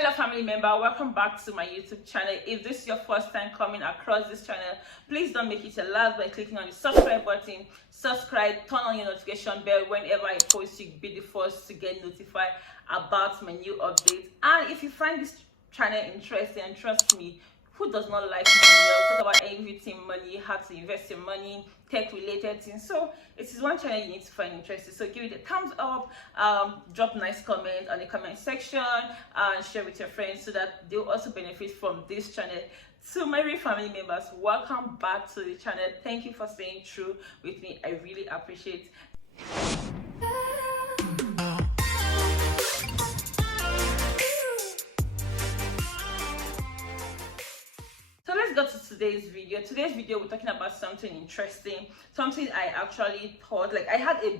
Hello family member, welcome back to my YouTube channel. If this is your first time coming across this channel, please don't make it a last by clicking on the subscribe button. Subscribe, turn on your notification bell. Whenever I post, you'll be the first to get notified about my new updates. And if you find this channel interesting, and trust me, who does not like money? I'll talk about everything money, how to invest your money, tech related things. So it is one channel you need to find interesting. So give it a thumbs up, drop nice comment on the comment section, and share with your friends so that they'll also benefit from this channel. To my real family members, welcome back to the channel. Thank you for staying true with me. I really appreciate it. So let's go to today's video. Today's video, we're talking about something interesting, something I actually thought, like I had a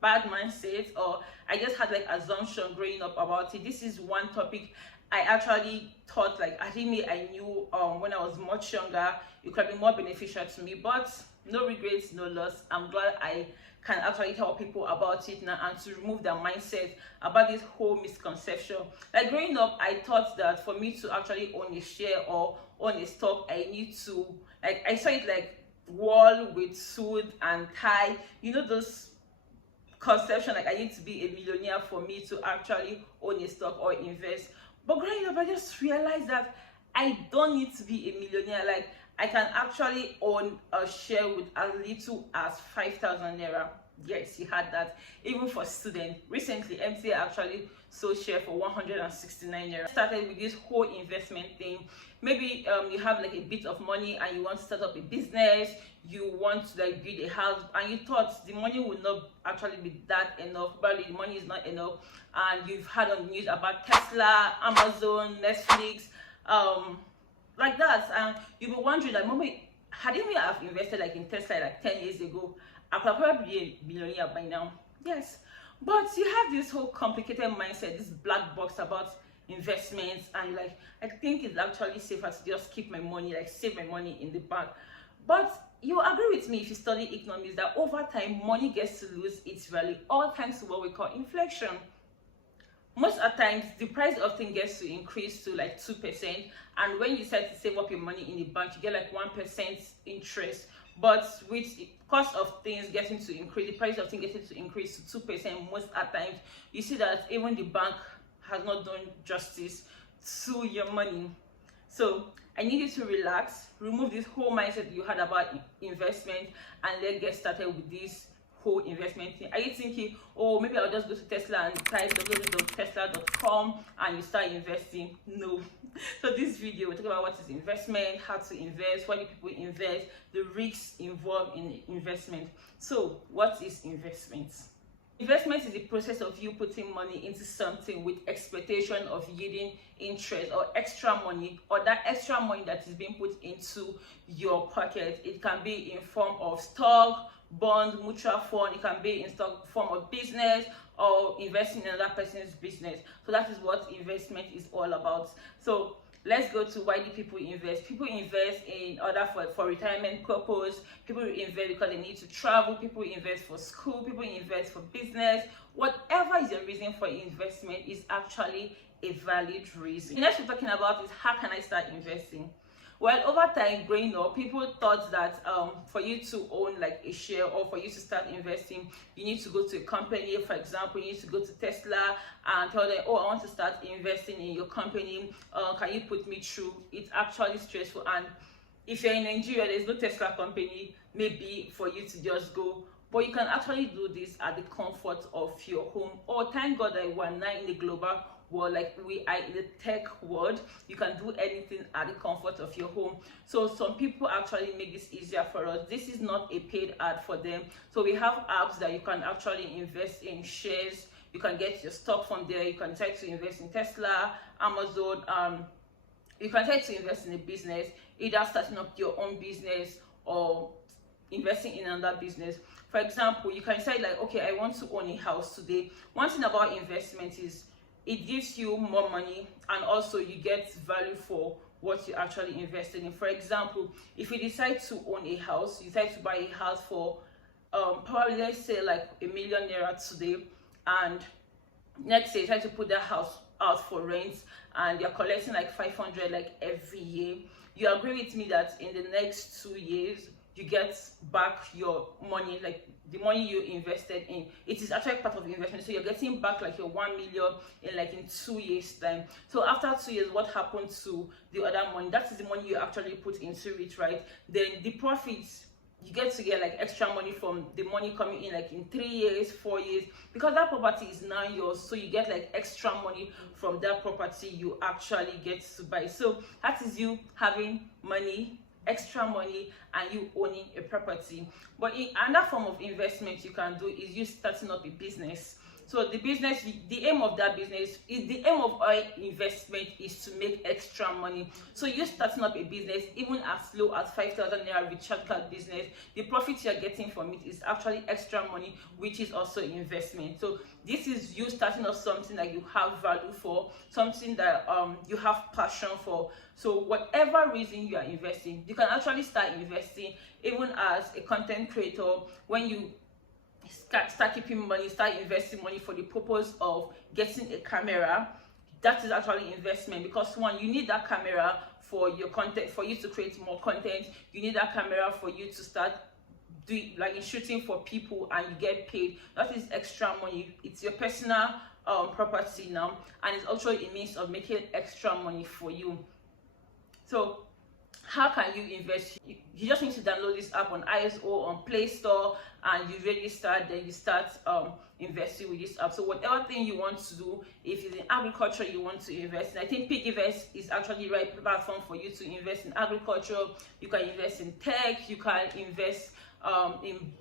bad mindset, or I just had like assumption growing up about it. This is one topic I actually thought, like I think I knew when I was much younger, it could be more beneficial to me, but no regrets, no loss. I'm glad I can actually tell people about it now and to remove their mindset about this whole misconception. Like growing up, I thought that for me to actually own a share or own a stock, I need to, like I saw it like wall with suit and tie, you know, those conception, like I need to be a millionaire for me to actually own a stock or invest. But growing up, I just realized that I don't need to be a millionaire. Like I can actually own a share with as little as 5,000 naira. Yes, you had that. Even for students, recently MTA actually sold share for 169 naira. Started with this whole investment thing. Maybe you have like a bit of money and you want to start up a business, you want to like build a house, and you thought the money would not actually be that enough. Probably the money is not enough, and you've heard on the news about Tesla, Amazon, Netflix, like that, and you've been wondering like, mommy, had even have invested like in Tesla like 10 years ago, I could probably be a billionaire by now. Yes, but you have this whole complicated mindset, this black box about investments, and like I think it's actually safer to just keep my money, like save my money in the bank. But you agree with me if you study economics that over time money gets to lose its value, all thanks to what we call inflation. Most of the times the price of things gets to increase to like 2%, and when you start to save up your money in the bank, you get like 1% interest. But with the cost of things getting to increase, the price of things getting to increase to 2% most of the times, you see that even the bank has not done justice to your money. So I need you to relax, remove this whole mindset you had about investment, and let's get started with this whole investment thing. Are you thinking, oh, maybe I'll just go to Tesla and type www.tesla.com and you start investing? No. So this video, we're talking about what is investment, how to invest, why do people invest, the risks involved in investment. So what is investment? Investment is the process of you putting money into something with expectation of yielding interest or extra money, or that extra money that is being put into your pocket. It can be in form of stock, bond, mutual fund. It can be in stock form of business or investing in another person's business. So that is what investment is all about. So let's go to why do people invest. People invest in order for retirement purpose. People invest because they need to travel. People invest for school. People invest for business. Whatever is your reason for investment is actually a valid reason. The next we're talking about is how can I start investing? Well, over time growing up, people thought that for you to own like a share or for you to start investing, you need to go to a company. For example, you need to go to Tesla and tell them, oh, I want to start investing in your company. Can you put me through? It's actually stressful. And if you're in Nigeria, there's no Tesla company, maybe for you to just go. But you can actually do this at the comfort of your home. Oh, thank God that we're now in the global world, like we are in the tech world. You can do anything at the comfort of your home. So some people actually make this easier for us. This is not a paid ad for them. So we have apps that you can actually invest in shares. You can get your stock from there. You can decide to invest in Tesla, Amazon. You can decide to invest in a business, either starting up your own business or investing in another business. For example, you can say like, okay, I want to own a house today. One thing about investment is it gives you more money, and also you get value for what you actually invested in. For example, if you decide to own a house, you decide to buy a house for probably let's say like ₦1 million today, and next year you try to put that house out for rent and you're collecting like 500 like every year, you agree with me that in the next 2 years you get back your money, like the money you invested in. It is actually part of the investment, so you're getting back like your 1 million in 2 years time. So after 2 years, what happened to the other money? That is the money you actually put into it, right? Then the profits, you get like extra money from the money coming in like in 3 years, 4 years, because that property is now yours. So you get like extra money from that property you actually get to buy. So that is you having money, extra money, and you owning a property. But another form of investment you can do is you starting up a business. So the business, the aim of that business is, the aim of our investment is to make extra money. So you starting up a business, even as low as 5,000 naira with Chaka business, the profit you're getting from it is actually extra money, which is also investment. So this is you starting up something that you have value for, something that you have passion for. So whatever reason you are investing, you can actually start investing even as a content creator. When you start keeping money, start investing money for the purpose of getting a camera, that is actually investment, because one, you need that camera for your content, for you to create more content. You need that camera for you to start doing like shooting for people and you get paid. That is extra money. It's your personal property now, and it's also a means of making extra money for you. So how can you invest? You just need to download this app on ISO, on Play Store, and you really start, then you start investing with this app. So whatever thing you want to do, if it's in agriculture you want to invest in, I think Piggyvest is actually the right platform for you to invest in agriculture. You can invest in tech, you can invest in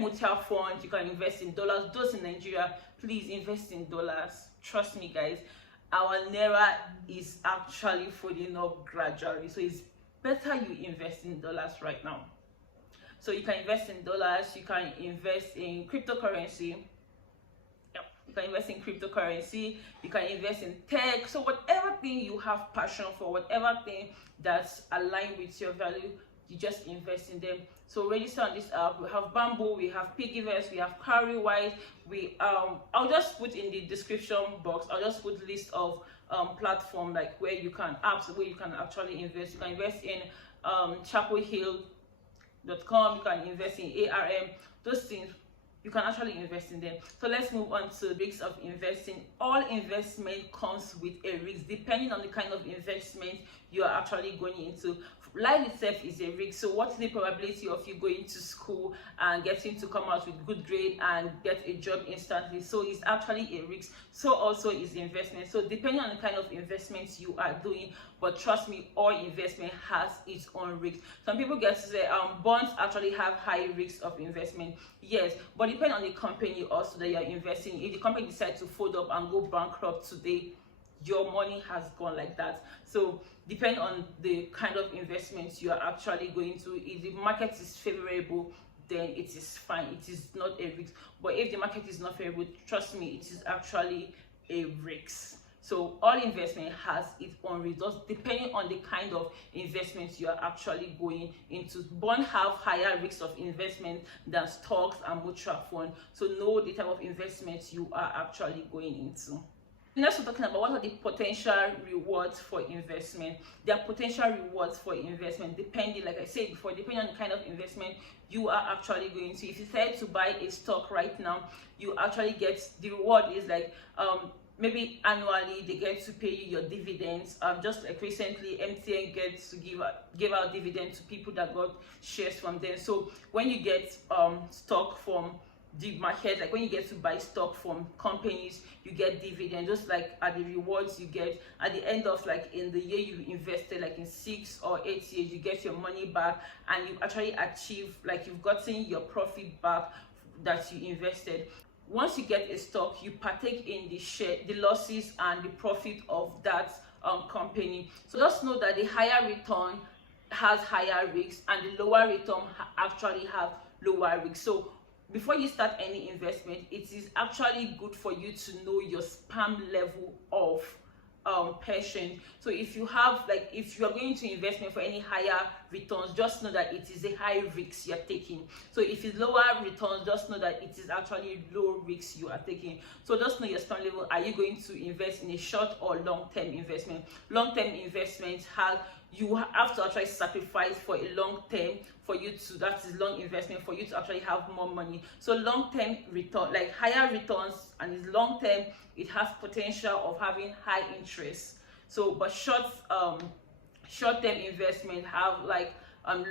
mutual funds, you can invest in dollars. Those in Nigeria, please invest in dollars. Trust me guys, our naira is actually falling up gradually, so it's better you invest in dollars right now. So you can invest in dollars, you can invest in cryptocurrency. Yep. You can invest in cryptocurrency, you can invest in tech. So whatever thing you have passion for, whatever thing that's aligned with your value, you just invest in them. So register on this app. We have Bamboo, we have Piggyvest, we have Cowrywise. I'll just put in the description box, I'll just put list of platform like where you can actually invest. You can invest in chapelhill.com, you can invest in ARM. Those things you can actually invest in them. So let's move on to risks of investing. All investment comes with a risk depending on the kind of investment you are actually going into. Life itself is a risk. So what's the probability of you going to school and getting to come out with good grade and get a job instantly? So it's actually a risk. So also is investment. So depending on the kind of investments you are doing, but trust me, all investment has its own risk. Some people get to say bonds actually have high risks of investment. Yes, but depending on the company also that you're investing in. If the company decides to fold up and go bankrupt today, your money has gone like that. So depend on the kind of investments you are actually going to. If the market is favorable, then it is fine, it is not a risk. But if the market is not favorable, trust me, it is actually a risk. So all investment has its own results depending on the kind of investments you are actually going into. Bonds have higher risks of investment than stocks and mutual funds. So know the type of investments you are actually going into. Next, we're talking about what are the potential rewards for investment. There are potential rewards for investment depending, like I said before, depending on the kind of investment you are actually going to. If you decide to buy a stock right now, you actually get, the reward is like maybe annually they get to pay you your dividends. Just like recently MTN gets to give out dividends to people that got shares from them. So when you get stock from the market, like when you get to buy stock from companies, you get dividends. Just like at the rewards you get at the end of like in the year you invested, like in 6 or 8 years, you get your money back and you actually achieve, like you've gotten your profit back that you invested. Once you get a stock, you partake in the share, the losses and the profit of that company. So just know that the higher return has higher risks and the lower return actually have lower risks. So before you start any investment, it is actually good for you to know your spam level of patient. So if you have like, if you are going to investment for any higher returns, just know that it is a high risk you're taking. So if it's lower returns, just know that it is actually low risk you are taking. So just know your spend level. Are you going to invest in a short or long-term investment? Long-term investment has, you have to actually sacrifice for a long term for you to, that is long investment, for you to actually have more money. So long-term return, like higher returns, and is long-term, it has potential of having high interest. So but short-term investment have like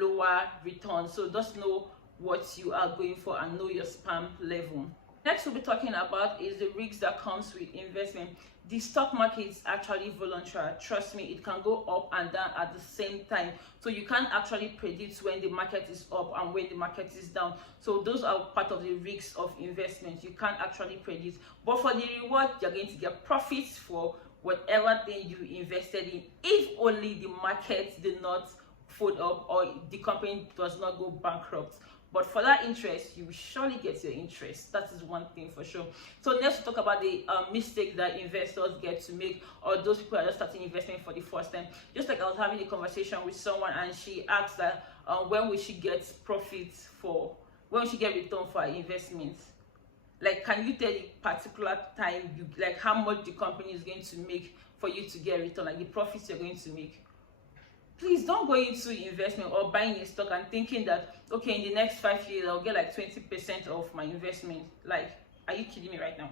lower returns. So just know what you are going for and know your spam level. Next we'll be talking about is the risks that comes with investment. The stock market is actually volatile. Trust me, it can go up and down at the same time. So you can't actually predict when the market is up and when the market is down. So those are part of the risks of investment. You can't actually predict. But for the reward, you're going to get profits for whatever thing you invested in, if only the market did not fold up or the company does not go bankrupt. But for that interest, you will surely get your interest. That is one thing for sure. So let's talk about the mistake that investors get to make, or those people are just starting investment for the first time. Just like I was having a conversation with someone, and she asked that when will she get profits for, when will she get return for her investments? Like, can you tell the particular time, you like how much the company is going to make for you to get return, like the profits you're going to make? Please don't go into investment or buying a stock and thinking that, okay, in the next 5 years I'll get like 20% of my investment. Like, are you kidding me right now?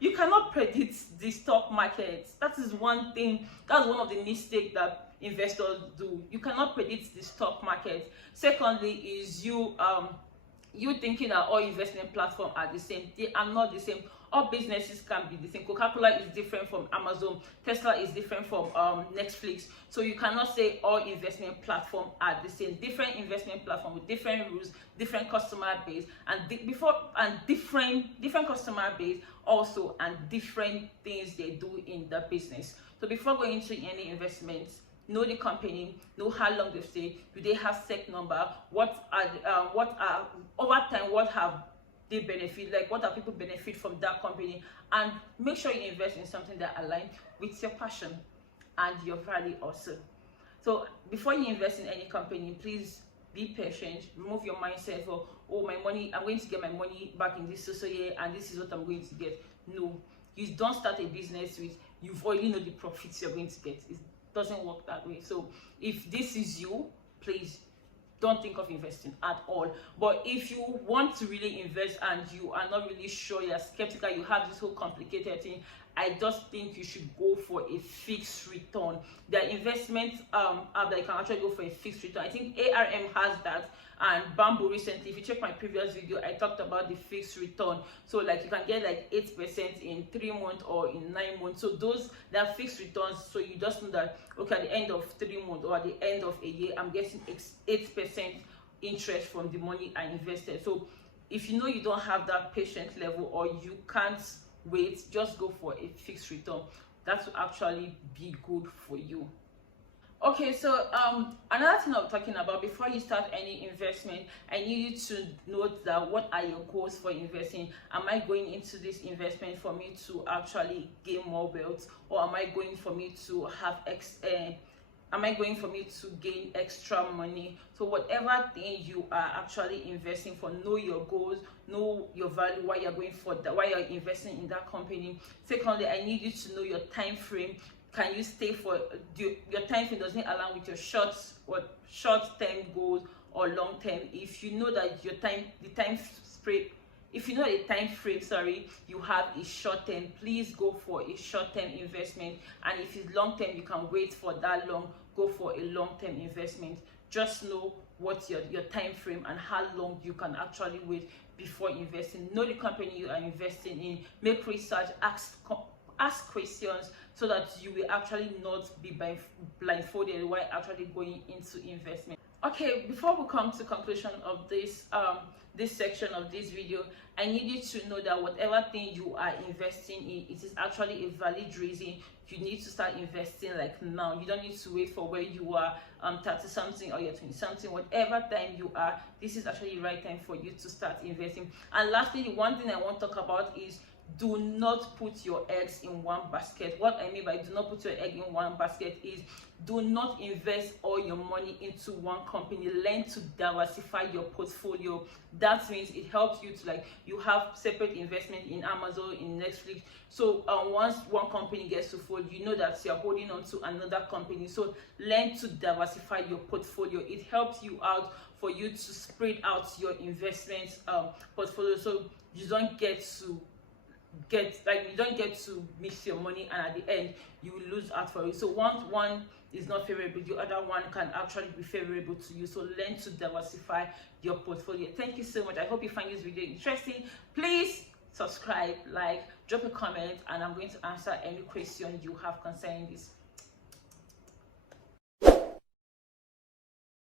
You cannot predict the stock market. That is one thing, that's one of the mistakes that investors do. You cannot predict the stock market. Secondly is you thinking that all investment platforms are the same. They are not the same. All businesses can be the same. Coca-Cola is different from Amazon. Tesla is different from Netflix. So you cannot say all investment platforms are the same. Different investment platforms with different rules, different customer base, and different customer base also, and different things they do in the business. So before going into any investments, know the company, know how long they've stayed, do they have SEC number, what are over time, what have they benefit, like what are people benefit from that company, and make sure you invest in something that aligns with your passion and your value also. So before you invest in any company, please be patient. Remove your mindset for, oh, my money, I'm going to get my money back in this so year and this is what I'm going to get. No, you don't start a business with you've already know the profits you're going to get. It doesn't work that way. So if this is you, please don't think of investing at all. But if you want to really invest and you are not really sure, you're skeptical, you have this whole complicated thing, I just think you should go for a fixed return. There are investment app that you can actually go for a fixed return. I think ARM has that, and Bamboo recently, if you check my previous video, I talked about the fixed return. So like you can get like 8% in 3 months or in 9 months. So those, they are fixed returns. So you just know that, okay, at the end of 3 months or at the end of a year, I'm getting 8% interest from the money I invested. So if you know you don't have that patient level or you can't wait, just go for a fixed return. That will actually be good for you. Okay, so another thing I'm talking about, before you start any investment, I need you to note that what are your goals for investing. Am I going into this investment for me to actually gain more wealth, or am I going for me to have gain extra money? So whatever thing you are actually investing for, know your goals, know your value, why you're going for that, why you're investing in that company. Secondly, I need you to know your time frame. Can you stay for your time frame doesn't align with your short-term goals or long-term? If you know that your time frame, you have a short-term, please go for a short-term investment. And if it's long-term, you can wait for that long, go for a long-term investment. Just know what's your time frame and how long you can actually wait before investing. Know the company you are investing in, make research, ask questions, so that you will actually not be blindfolded while actually going into investment. Okay, before we come to conclusion of this section of this video, I need you to know that whatever thing you are investing in, it is actually a valid reason you need to start investing like now. You don't need to wait for where you are 30 something or you're 20 something. Whatever time you are, this is actually the right time for you to start investing. And lastly, the one thing I want to talk about is, do not put your eggs in one basket. What I mean by do not put your egg in one basket is do not invest all your money into one company. Learn to diversify your portfolio. That means it helps you to, like, you have separate investment in Amazon, in Netflix. So once one company gets to fold, you know that you're holding on to another company. So learn to diversify your portfolio. It helps you out for you to spread out your investment portfolio, so you don't get to mix your money, and at the end you will lose out for it. So once one is not favorable, the other one can actually be favorable to you. So learn to diversify your portfolio. Thank you so much. I hope you find this video interesting. Please subscribe, like, drop a comment, and I'm going to answer any question you have concerning this.